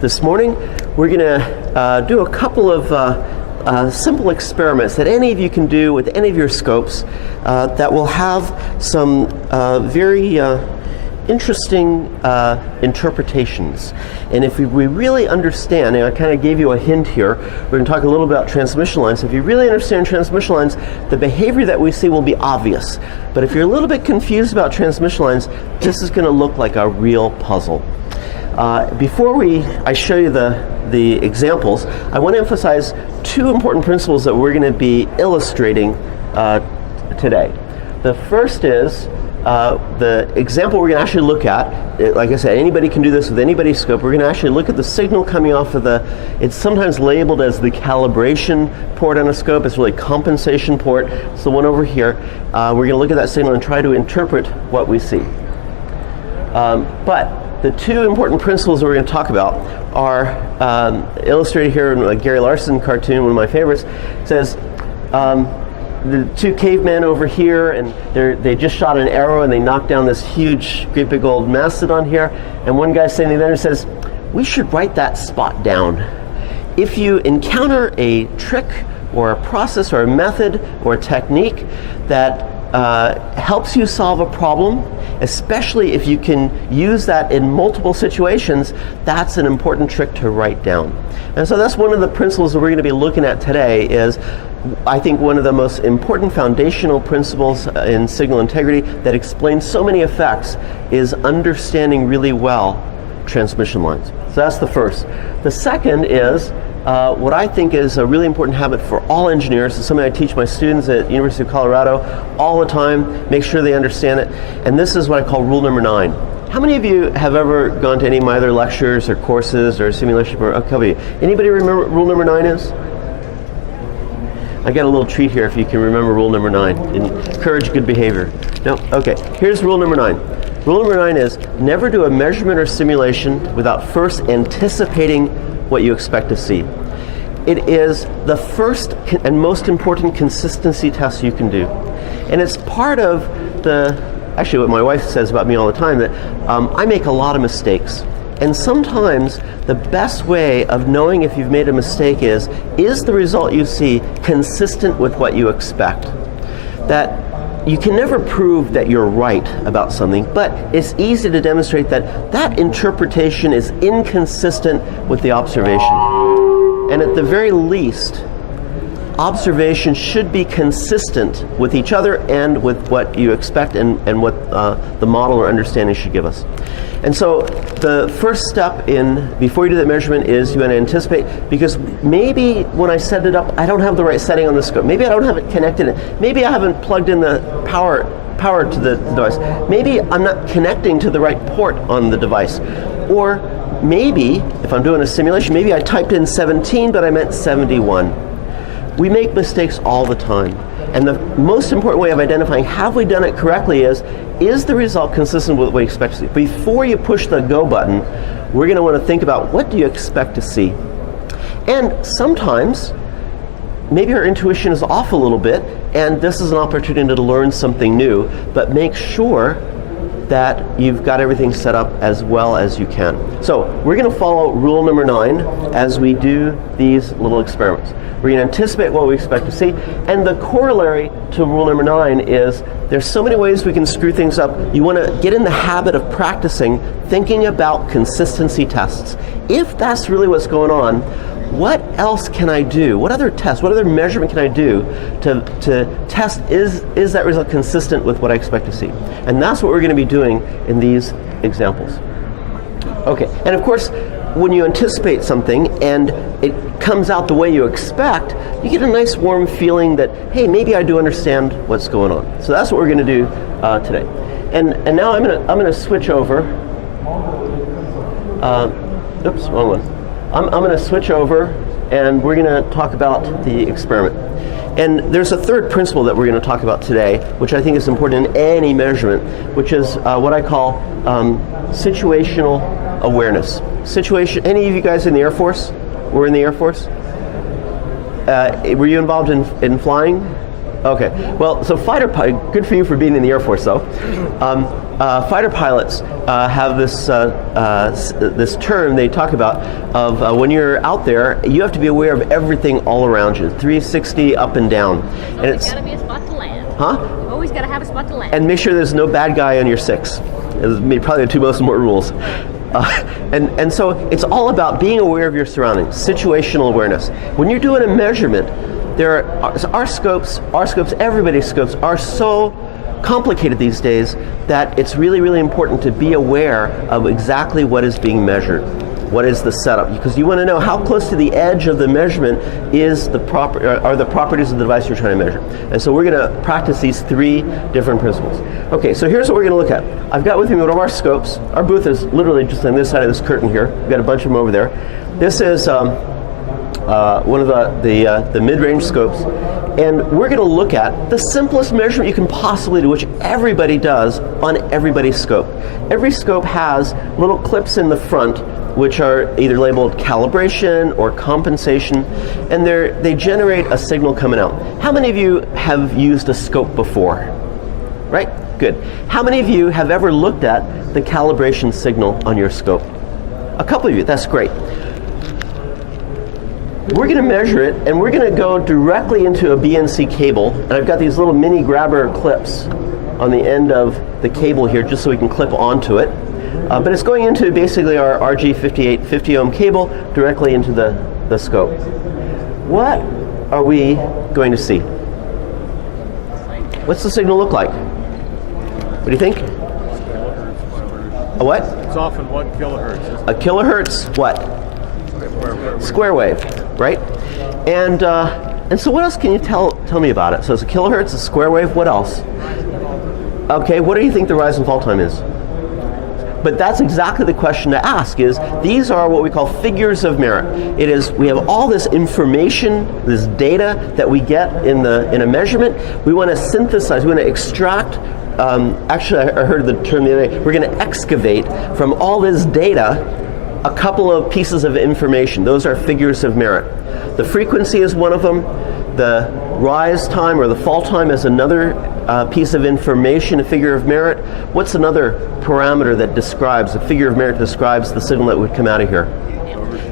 This morning we're going to do a couple of simple experiments that any of you can do with any of your scopes that will have some very interesting interpretations. And if we really understand, and I kind of gave you a hint here, we're going to talk a little about transmission lines. If you really understand transmission lines, the behavior that we see will be obvious. But if you're a little bit confused about transmission lines, this is going to look like a real puzzle. Before I show you the examples, I want to emphasize two important principles that we're going to be illustrating today. The first is the example we're going to actually look at. Like I said, anybody can do this with anybody's scope. We're going to actually look at the signal coming off of it's sometimes labeled as the calibration port on a scope. It's really compensation port. It's the one over here. We're going to look at that signal and try to interpret what we see. But the two important principles that we're going to talk about are illustrated here in a Gary Larson cartoon, one of my favorites. It says, the two cavemen over here, and they just shot an arrow and they knocked down this huge, great big old mastodon here. And one guy standing there and says, we should write that spot down. If you encounter a trick or a process or a method or a technique that helps you solve a problem, especially if you can use that in multiple situations, that's an important trick to write down. And so that's one of the principles that we're going to be looking at today. Is I think one of the most important foundational principles in signal integrity that explains so many effects is understanding really well transmission lines. So that's the first. The second is what I think is a really important habit for all engineers. It's something I teach my students at University of Colorado all the time, make sure they understand it. And this is what I call rule number 9. How many of you have ever gone to any of my other lectures or courses or simulation? Or a couple of you. Anybody remember what rule number 9 is? I got a little treat here if you can remember rule number 9. Encourage good behavior. No? Okay. Here's rule number 9. Rule number 9 is never do a measurement or simulation without first anticipating what you expect to see. It is the first and most important consistency test you can do. And it's part of actually what my wife says about me all the time, that I make a lot of mistakes. And sometimes the best way of knowing if you've made a mistake is the result you see consistent with what you expect? That you can never prove that you're right about something, but it's easy to demonstrate that interpretation is inconsistent with the observation. And at the very least, observation should be consistent with each other and with what you expect and what the model or understanding should give us. And so the first step before you do that measurement is you want to anticipate, because maybe when I set it up, I don't have the right setting on the scope. Maybe I don't have it connected. Maybe I haven't plugged in the power to the device. Maybe I'm not connecting to the right port on the device. Or maybe, if I'm doing a simulation, maybe I typed in 17, but I meant 71. We make mistakes all the time. And the most important way of identifying have we done it correctly is the result consistent with what we expect to see? Before you push the go button, we're going to want to think about what do you expect to see? And sometimes, maybe our intuition is off a little bit, and this is an opportunity to learn something new, but make sure that you've got everything set up as well as you can. So we're going to follow rule number 9 as we do these little experiments. We're going to anticipate what we expect to see, and the corollary to rule number 9 is there's so many ways we can screw things up. You want to get in the habit of practicing thinking about consistency tests. If that's really what's going on, what else can I do? What other test, what other measurement can I do to test is that result consistent with what I expect to see? And that's what we're going to be doing in these examples. Okay, and of course, when you anticipate something and it comes out the way you expect, you get a nice warm feeling that, hey, maybe I do understand what's going on. So that's what we're going to do today. And now I'm going to switch over. Oops, wrong one. I'm going to switch over, and we're going to talk about the experiment. And there's a third principle that we're going to talk about today, which I think is important in any measurement, which is what I call situational awareness. Any of you guys in the Air Force? Were in the Air Force? Were you involved in flying? Okay. Well, so fighter pilot, good for you for being in the Air Force, though. fighter pilots have this term they talk about of when you're out there, you have to be aware of everything all around you, 360 up and down. And it's got to be a spot to land. Huh? You've always got to have a spot to land. And make sure there's no bad guy on your 6. It's probably the 2 most important rules. And so it's all about being aware of your surroundings, situational awareness. When you're doing a measurement, our scopes, everybody's scopes are so complicated these days that it's really, really important to be aware of exactly what is being measured. What is the setup? Because you want to know how close to the edge of the measurement are the properties of the device you're trying to measure. And so we're going to practice these 3 different principles. Okay, so here's what we're going to look at. I've got with me one of our scopes. Our booth is literally just on this side of this curtain here. We've got a bunch of them over there. This is one of the mid-range scopes. And we're going to look at the simplest measurement you can possibly do, which everybody does on everybody's scope. Every scope has little clips in the front which are either labeled calibration or compensation, and they generate a signal coming out. How many of you have used a scope before? Right? Good. How many of you have ever looked at the calibration signal on your scope? A couple of you. That's great. We're going to measure it, and we're going to go directly into a BNC cable, and I've got these little mini grabber clips on the end of the cable here just so we can clip onto it. But it's going into basically our RG58 50 ohm cable directly into the scope. What are we going to see? What's the signal look like? What do you think? A what? It's often 1 kilohertz. A kilohertz what? Square wave, right? And so what else can you tell me about it? So it's a kilohertz, a square wave, what else? Okay, what do you think the rise and fall time is? But that's exactly the question to ask, is these are what we call figures of merit. It is, we have all this information, this data that we get in a measurement. We want to synthesize, we want to extract, actually I heard the term the other day, we're going to excavate from all this data a couple of pieces of information. Those are figures of merit. The frequency is one of them. The rise time or the fall time is another piece of information, a figure of merit. What's another parameter that describes, a figure of merit describes the signal that would come out of here?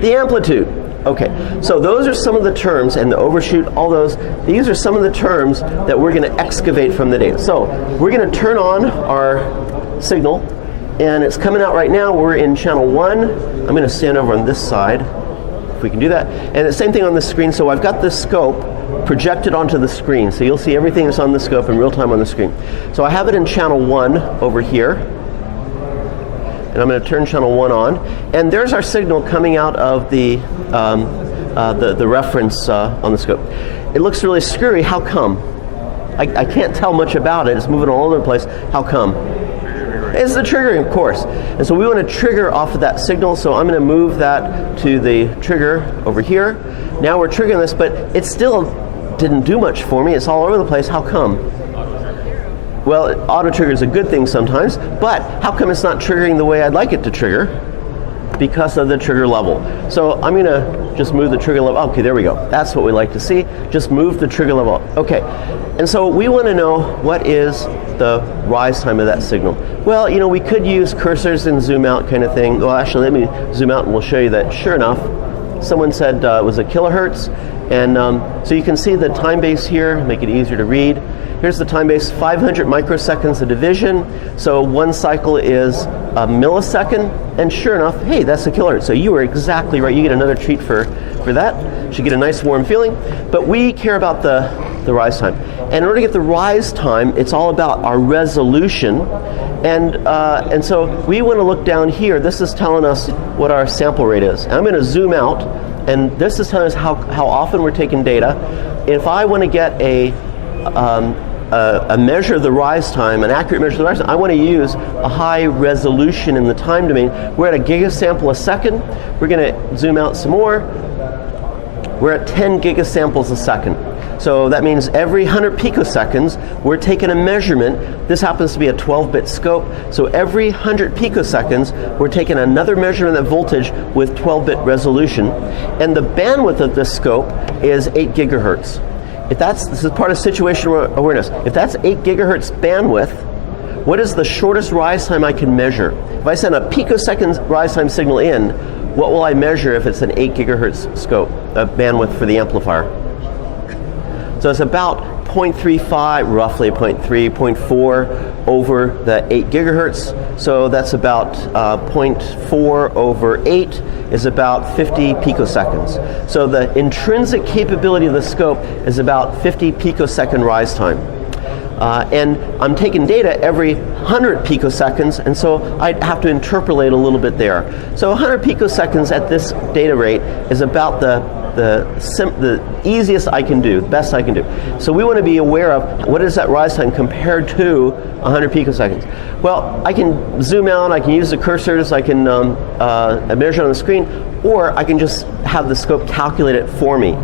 The amplitude. Okay, so those are some of the terms, and the overshoot, all those, these are some of the terms that we're going to excavate from the data. So we're going to turn on our signal, and it's coming out right now. We're in channel 1. I'm going to stand over on this side, if we can do that. And the same thing on the screen. So I've got this scope projected onto the screen. So you'll see everything that's on the scope in real time on the screen. So I have it in channel 1 over here. And I'm going to turn channel 1 on. And there's our signal coming out of the reference on the scope. It looks really screwy. How come? I can't tell much about it. It's moving all over the place. How come? It's the triggering, of course. And so we want to trigger off of that signal. So I'm going to move that to the trigger over here. Now we're triggering this, but it still didn't do much for me. It's all over the place. How come? Well, auto trigger is a good thing sometimes, but how come it's not triggering the way I'd like it to trigger? Because of the trigger level. So I'm going to just move the trigger level. Okay, there we go. That's what we like to see. Just move the trigger level. Okay. And so we want to know what is the rise time of that signal. Well, you know, we could use cursors and zoom out kind of thing. Well, actually, let me zoom out and we'll show you that. Sure enough, someone said it was a kilohertz. And so you can see the time base here, make it easier to read. Here's the time base, 500 microseconds of division. So one cycle is a millisecond. And sure enough, hey, that's a kilohertz. So you were exactly right. You get another treat for that. Should get a nice warm feeling. But we care about the rise time. And in order to get the rise time, it's all about our resolution. And so we want to look down here. This is telling us what our sample rate is. And I'm going to zoom out. And this is telling us how often we're taking data. If I want to get a measure of the rise time, an accurate measure of the rise time, I want to use a high resolution in the time domain. We're at a gigasample a second. We're going to zoom out some more. We're at 10 gigasamples a second. So that means every 100 picoseconds, we're taking a measurement. This happens to be a 12-bit scope. So every 100 picoseconds, we're taking another measurement of voltage with 12-bit resolution. And the bandwidth of this scope is 8 gigahertz. This is part of situational awareness. If that's 8 gigahertz bandwidth, what is the shortest rise time I can measure? If I send a picosecond rise time signal in, what will I measure if it's an 8 gigahertz scope, bandwidth for the amplifier? So it's about 0.35, roughly 0.3, 0.4 over the 8 gigahertz. So that's about 0.4 over 8 is about 50 picoseconds. So the intrinsic capability of the scope is about 50 picosecond rise time. And I'm taking data every 100 picoseconds, and so I'd have to interpolate a little bit there. So 100 picoseconds at this data rate is about the easiest I can do, the best I can do. So we want to be aware of what is that rise time compared to 100 picoseconds. Well, I can zoom out, I can use the cursors, I can measure on the screen, or I can just have the scope calculate it for me.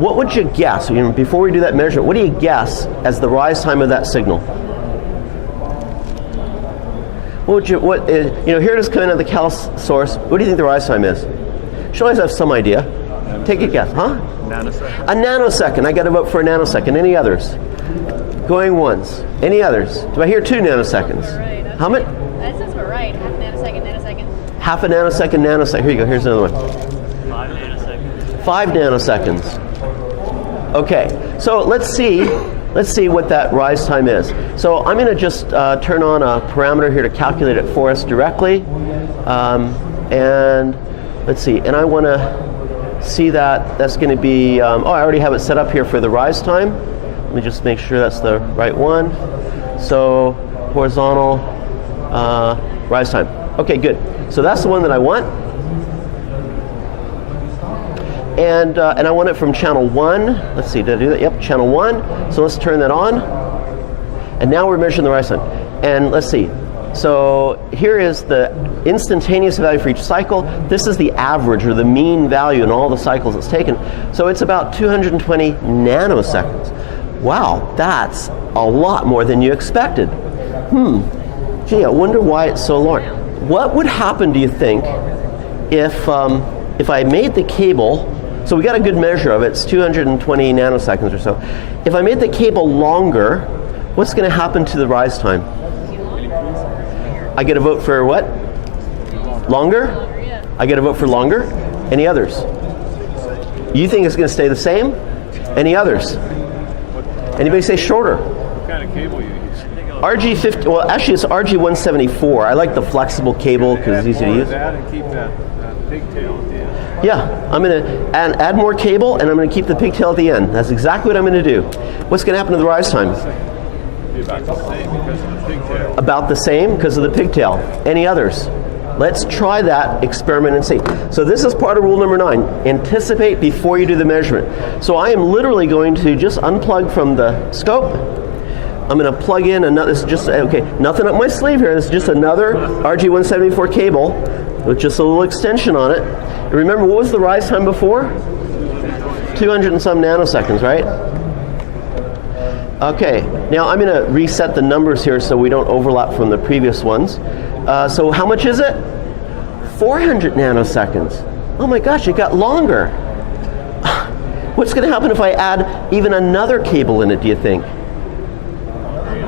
What would you guess, before we do that measurement, what do you guess as the rise time of that signal? Here it is coming out of the cal source. What do you think the rise time is? You should always have some idea. Take a guess, huh? Nanosecond. A nanosecond. I got to vote for a nanosecond. Any others? Going once. Any others? Do I hear 2 nanoseconds? Right. How many? That sounds about right. Half a nanosecond, nanosecond. Half a nanosecond, nanosecond. Here you go. Here's another one. 5 nanoseconds. 5 nanoseconds. Okay. So let's see what that rise time is. So I'm going to just turn on a parameter here to calculate it for us directly. And let's see. And I want to see that's going to be, I already have it set up here for the rise time. Let me just make sure that's the right one. So horizontal rise time. Okay, good. So that's the one that I want. And I want it from channel 1. Let's see, did I do that? Yep, channel 1. So let's turn that on. And now we're measuring the rise time. And let's see. So here is the instantaneous value for each cycle. This is the average or the mean value in all the cycles it's taken. So it's about 220 nanoseconds. Wow, that's a lot more than you expected. Gee, I wonder why it's so long. What would happen, do you think, if I made the cable, so we got a good measure of it, it's 220 nanoseconds or so. If I made the cable longer, what's going to happen to the rise time? I get a vote for what? Longer? I get a vote for longer? Any others? You think it's going to stay the same? Any others? Anybody say shorter? What kind of cable you use? RG50, well actually it's RG174. I like the flexible cable because it's easy to use. Add and keep that pigtail at the end. Yeah, I'm going to add more cable and I'm going to keep the pigtail at the end. That's exactly what I'm going to do. What's going to happen to the rise time? Be about the same because of the pigtail. About the same because of the pigtail. Any others? Let's try that experiment and see. So this is part of rule number 9. Anticipate before you do the measurement. So I am literally going to just unplug from the scope. I'm going to plug in another, this is just, okay, nothing up my sleeve here. This is just another RG174 cable with just a little extension on it. And remember, what was the rise time before? 200 and some nanoseconds, right? Okay, now I'm going to reset the numbers here so we don't overlap from the previous ones. So how much is it? 400 nanoseconds. Oh my gosh, it got longer. What's going to happen if I add even another cable in it, do you think?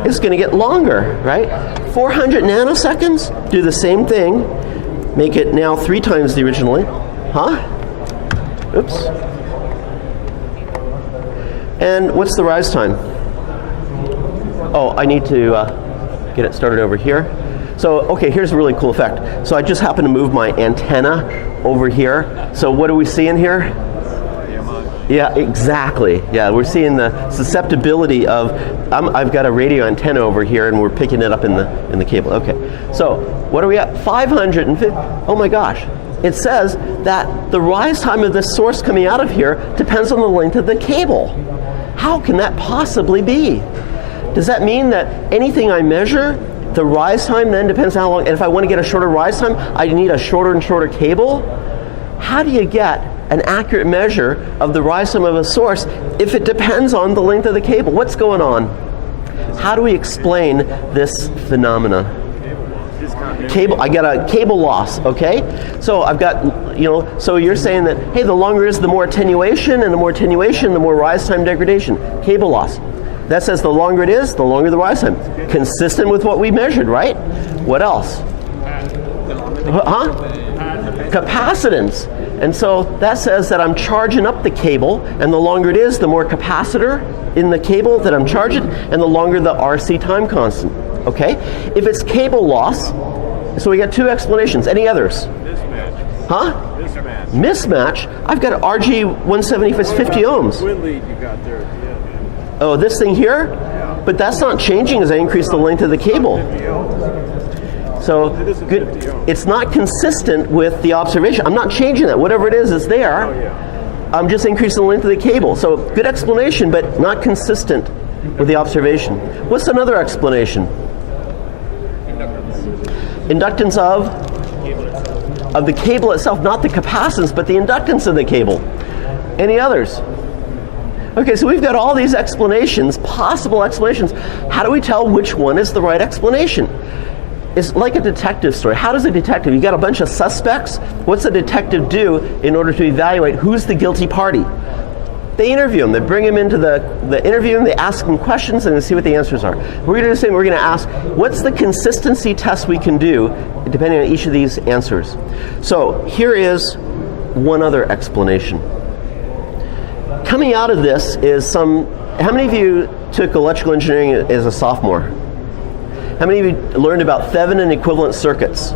It's going to get longer, right? 400 nanoseconds, do the same thing. Make it now 3 times the originally. Huh? Oops. And what's the rise time? Oh, I need to get it started over here. So, okay, here's a really cool effect. So I just happen to move my antenna over here. So what are we seeing here? Yeah, exactly. Yeah, we're seeing the susceptibility of, I've got a radio antenna over here and we're picking it up in the cable. Okay, so what are we at? 550, oh my gosh. It says that the rise time of this source coming out of here depends on the length of the cable. How can that possibly be? Does that mean that anything I measure, the rise time then depends on how long, and if I want to get a shorter rise time, I need a shorter and shorter cable? How do you get an accurate measure of the rise time of a source if it depends on the length of the cable? What's going on? How do we explain this phenomena? Cable, I got a cable loss, okay? So I've got, so you're saying that, hey, the longer is the more attenuation, and the more attenuation, the more rise time degradation. Cable loss. That says the longer it is, the longer the rise time. Consistent with what we measured, right? What else? Huh? Capacitance. And so that says that I'm charging up the cable, and the longer it is, the more capacitor in the cable that I'm charging, and the longer the RC time constant. Okay? If it's cable loss, so we got two explanations. Any others? Mismatch. Huh? Mismatch. Mismatch. I've got RG 170 if it's 50 ohms. Twin lead you got there at the end. Oh, this thing here? But that's not changing as I increase the length of the cable. 50 ohms. So It isn't good. 50 ohms. It's not consistent with the observation. I'm not changing that. Whatever it is there. Oh, yeah. I'm just increasing the length of the cable. So good explanation, but not consistent with the observation. What's another explanation? Inductance of the cable itself, not the capacitance, but the inductance of the cable. Any others? Okay, so we've got all these explanations, possible explanations. How do we tell which one is the right explanation? It's like a detective story. How does a detective, you got a bunch of suspects, what's a detective do in order to evaluate who's the guilty party? They interview them, they bring them into the interview, they ask them questions and they see what the answers are. We're going to do the same, we're going to ask, what's the consistency test we can do depending on each of these answers? So here is one other explanation. Coming out of this is how many of you took electrical engineering as a sophomore? How many of you learned about Thevenin equivalent circuits?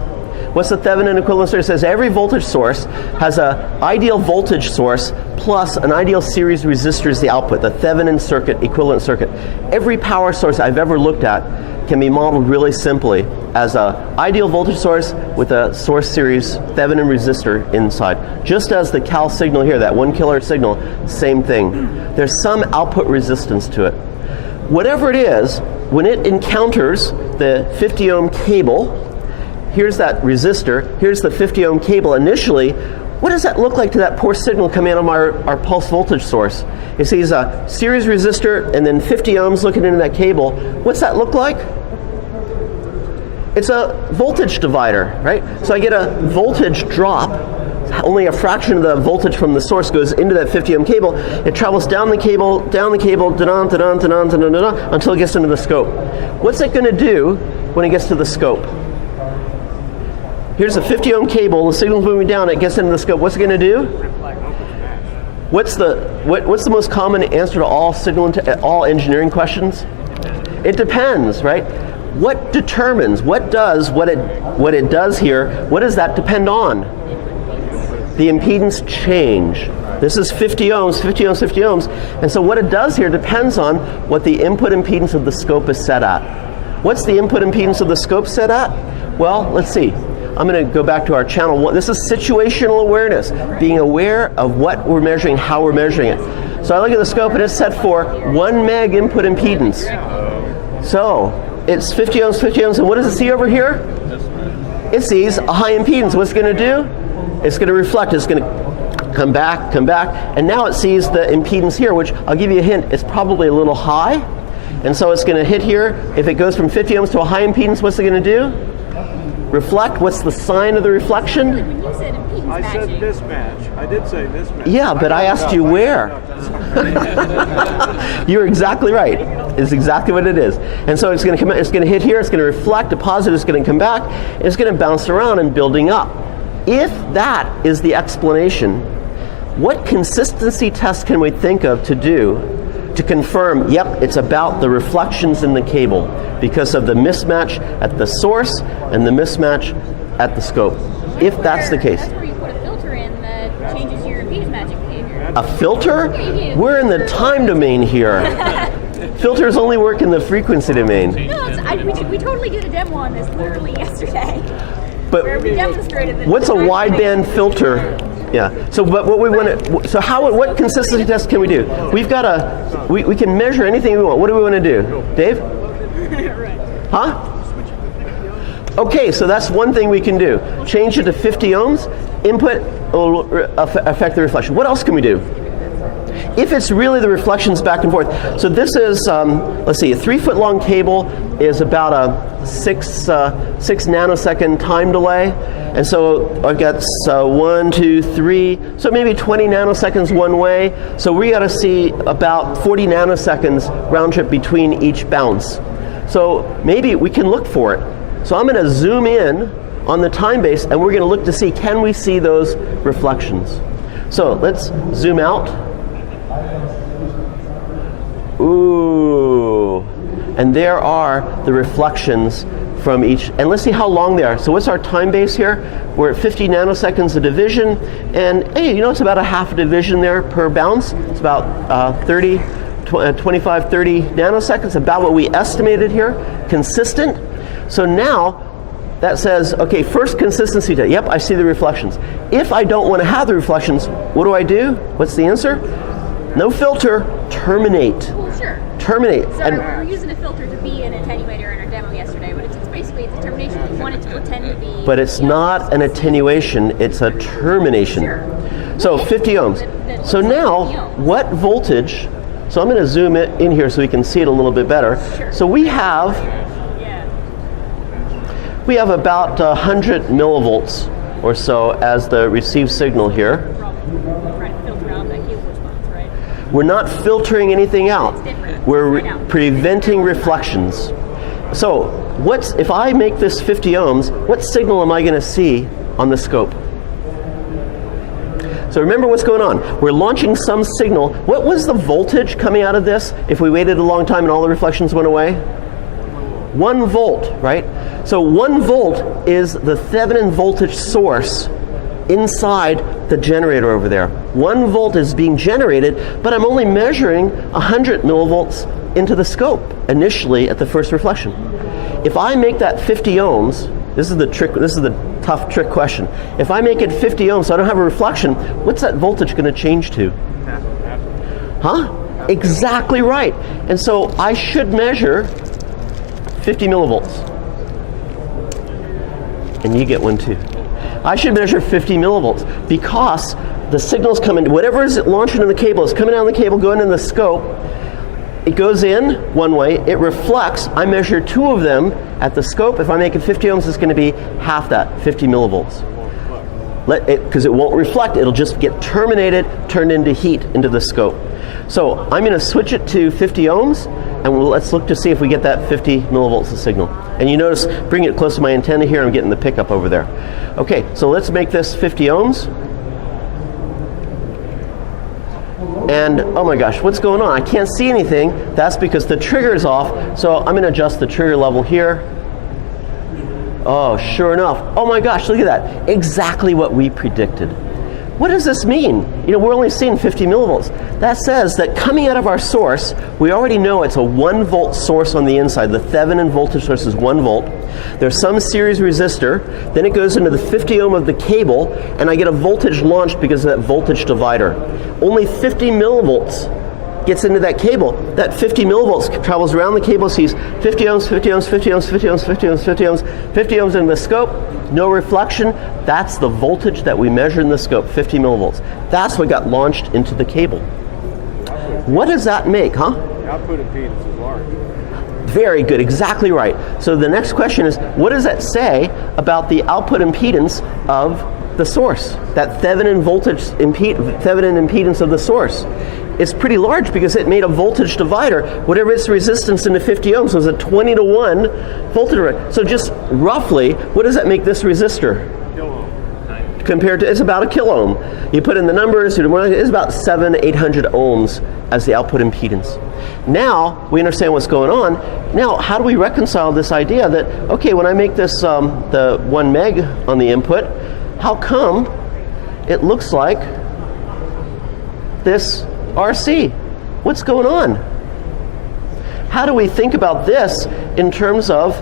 What's the Thevenin equivalent circuit? It says every voltage source has an ideal voltage source plus an ideal series resistor as the output, the Thevenin circuit, equivalent circuit. Every power source I've ever looked at can be modeled really simply as an ideal voltage source with a source series Thevenin resistor inside. Just as the Cal signal here, that 1 kHz signal, same thing. There's some output resistance to it. Whatever it is, when it encounters the 50 ohm cable, here's that resistor, here's the 50 ohm cable initially, what does that look like to that poor signal coming out of our pulse voltage source? It sees a series resistor and then 50 ohms looking into that cable. What's that look like? It's a voltage divider, right? So I get a voltage drop. Only a fraction of the voltage from the source goes into that 50 ohm cable. It travels down the cable, da-dun, da-dun, da-dun, da-dun, da-dun, until it gets into the scope. What's it going to do when it gets to the scope? Here's a 50 ohm cable, the signal's moving down, it gets into the scope. What's it going to do? What's the most common answer to all engineering questions? It depends, right? What determines, what does what it does here, what does that depend on? The impedance change. This is 50 ohms, 50 ohms, 50 ohms. And so what it does here depends on what the input impedance of the scope is set at. What's the input impedance of the scope set at? Well, let's see. I'm going to go back to our channel 1. This is situational awareness, being aware of what we're measuring, how we're measuring it. So I look at the scope and it's set for 1 meg input impedance. So it's 50 ohms, 50 ohms, and what does it see over here? It sees a high impedance. What's it going to do? It's going to reflect. It's going to come back, and now it sees the impedance here, which I'll give you a hint, it's probably a little high. And so it's going to hit here. If it goes from 50 ohms to a high impedance, what's it going to do? Reflect. What's the sign of the reflection? When you said impedance I said matching, mismatch. I did say mismatch. Yeah, but I asked you where. You're exactly right. It's exactly what it is. And so it's going to come. It's going to hit here. It's going to reflect. A positive is going to come back. It's going to bounce around and building up. If that is the explanation, what consistency test can we think of to do to confirm, yep, it's about the reflections in the cable because of the mismatch at the source and the mismatch at the scope, if that's the case? That's where you put a filter in that changes your impedance matching behavior. A filter? We're in the time domain here. Filters only work in the frequency domain. No, we totally did a demo on this literally yesterday. But where we demonstrated that. what's a wideband filter? Yeah. So, but what we want to. So, what consistency test can we do? We've got a. We can measure anything we want. What do we want to do, Dave? Right. Huh? Okay, so that's one thing we can do. Change it to 50 ohms. Input will affect the reflection. What else can we do? if it's really the reflections back and forth. So this is, let's see, a 3-foot long cable is about a 6 nanosecond time delay. And so I've got 1, 2, 3, so maybe 20 nanoseconds one way. So we got to see about 40 nanoseconds round trip between each bounce. So maybe we can look for it. So I'm going to zoom in on the time base, and we're going to look to see, can we see those reflections? So let's zoom out. Ooh, and there are the reflections from each, and let's see how long they are. So what's our time base here? We're at 50 nanoseconds a division, and hey, you know, it's about a half a division there per bounce. It's about 25, 30 nanoseconds, about what we estimated here, consistent. So now that says, okay, first consistency test. Yep, I see the reflections. If I don't want to have the reflections, what do? What's the answer? No filter, terminate. Well, sure. Terminate. So And we were using a filter to be an attenuator in our demo yesterday, but it's basically a determination. We want it to pretend to be. but it's not an attenuation, it's a termination. Sure. So 50 ohms. So now, what voltage, so I'm going to zoom it in here so we can see it a little bit better. Sure. So we have about 100 millivolts or so as the received signal here. Trying to filter out that cable response, right? We're not filtering anything out. It's different. We're I know. preventing reflections. So if I make this 50 ohms, what signal am I going to see on the scope? So remember what's going on. We're launching some signal. What was the voltage coming out of this if we waited a long time and all the reflections went away? 1 volt, right? So 1 volt is the Thevenin voltage source inside the generator over there. 1 volt is being generated, but I'm only measuring 100 millivolts into the scope initially at the first reflection. If I make that 50 ohms, this is the trick, this is the tough trick question. If I make it 50 ohms so I don't have a reflection, what's that voltage going to change to? Huh? Exactly right. And so I should measure 50 millivolts. And you get one too. I should measure 50 millivolts because the signal's coming, whatever is launching in the cable is coming down the cable, going in the scope. It goes in one way, it reflects. I measure 2 of them at the scope. If I make it 50 ohms, it's going to be half that, 50 millivolts. Because it won't reflect, it'll just get terminated, turned into heat into the scope. So I'm going to switch it to 50 ohms, and let's look to see if we get that 50 millivolts of signal. And you notice, bring it close to my antenna here, I'm getting the pickup over there. Okay, so let's make this 50 ohms. And oh my gosh, what's going on? I can't see anything. That's because the trigger is off. So I'm going to adjust the trigger level here. Oh, sure enough. Oh my gosh, look at that. Exactly what we predicted. What does this mean? You know, we're only seeing 50 millivolts. That says that coming out of our source, we already know it's a 1 volt source on the inside. The Thevenin voltage source is 1 volt. There's some series resistor. Then it goes into the 50 ohm of the cable, and I get a voltage launched because of that voltage divider. Only 50 millivolts gets into that cable. That 50 millivolts travels around the cable, sees 50 ohms, 50 ohms, 50 ohms, 50 ohms, 50 ohms, 50 ohms, 50 ohms in the scope, no reflection. That's the voltage that we measure in the scope, 50 millivolts. That's what got launched into the cable. What does that make, huh? The output impedance is large. Very good, exactly right. So the next question is, what does that say about the output impedance of the source? That Thevenin impedance of the source. It's pretty large because it made a voltage divider. Whatever its resistance into 50 ohms was a 20 to 1 voltage divider. So just roughly, what does that make this resistor? Compared to, it's about a kilo ohm. You put in the numbers, it's about 800 ohms as the output impedance. Now we understand what's going on. Now, how do we reconcile this idea that, okay, when I make this the 1 meg on the input, how come it looks like this RC? What's going on? How do we think about this in terms of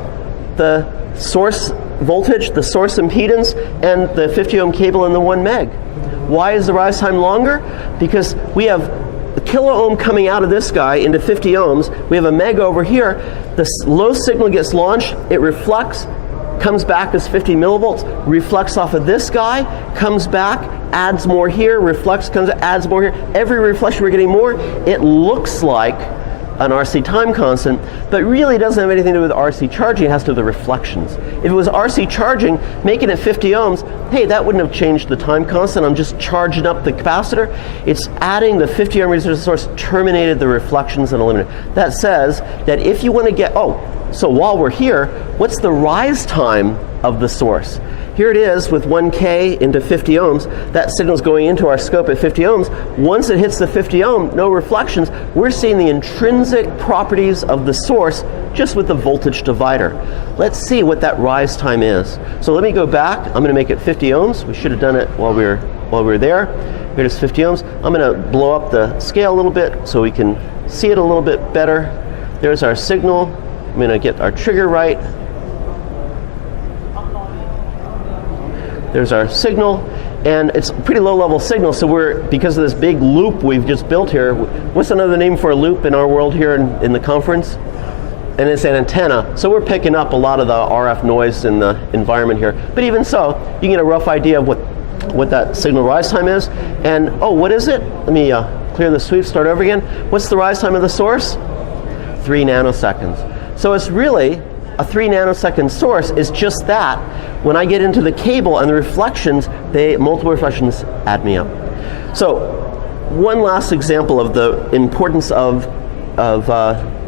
the source voltage, the source impedance, and the 50 ohm cable and the 1 meg? Why is the rise time longer? Because we have the kilo ohm coming out of this guy into 50 ohms. We have a meg over here. The low signal gets launched. It reflects, comes back as 50 millivolts, reflects off of this guy, comes back adds more here, reflects, comes, adds more here. Every reflection we're getting more. It looks like an RC time constant, but really doesn't have anything to do with RC charging. It has to do with the reflections. If it was RC charging, making it 50 ohms, hey, that wouldn't have changed the time constant. I'm just charging up the capacitor. It's adding the 50 ohm resistor source, terminated the reflections and eliminated. That says that if you want to get, so while we're here, what's the rise time of the source? Here it is with 1K into 50 ohms. That signal's going into our scope at 50 ohms. Once it hits the 50 ohm, no reflections, we're seeing the intrinsic properties of the source just with the voltage divider. Let's see what that rise time is. So let me go back. I'm going to make it 50 ohms. We should have done it while we were there. Here it is 50 ohms. I'm going to blow up the scale a little bit so we can see it a little bit better. There's our signal. I'm going to get our trigger right. There's our signal, and it's a pretty low-level signal, so because of this big loop we've just built here, what's another name for a loop in our world here in the conference? And it's an antenna, so we're picking up a lot of the RF noise in the environment here. But even so, you can get a rough idea of what that signal rise time is. And, what is it? Let me clear the sweep, start over again. What's the rise time of the source? 3 nanoseconds. So it's really a 3 nanosecond source is just that. When I get into the cable and the reflections, multiple reflections add me up. So one last example of the importance of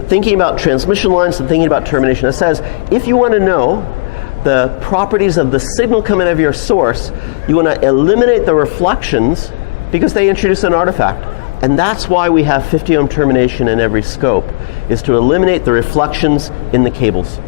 thinking about transmission lines and thinking about termination. It says, if you want to know the properties of the signal coming out of your source, you want to eliminate the reflections because they introduce an artifact. And that's why we have 50 ohm termination in every scope, is to eliminate the reflections in the cables.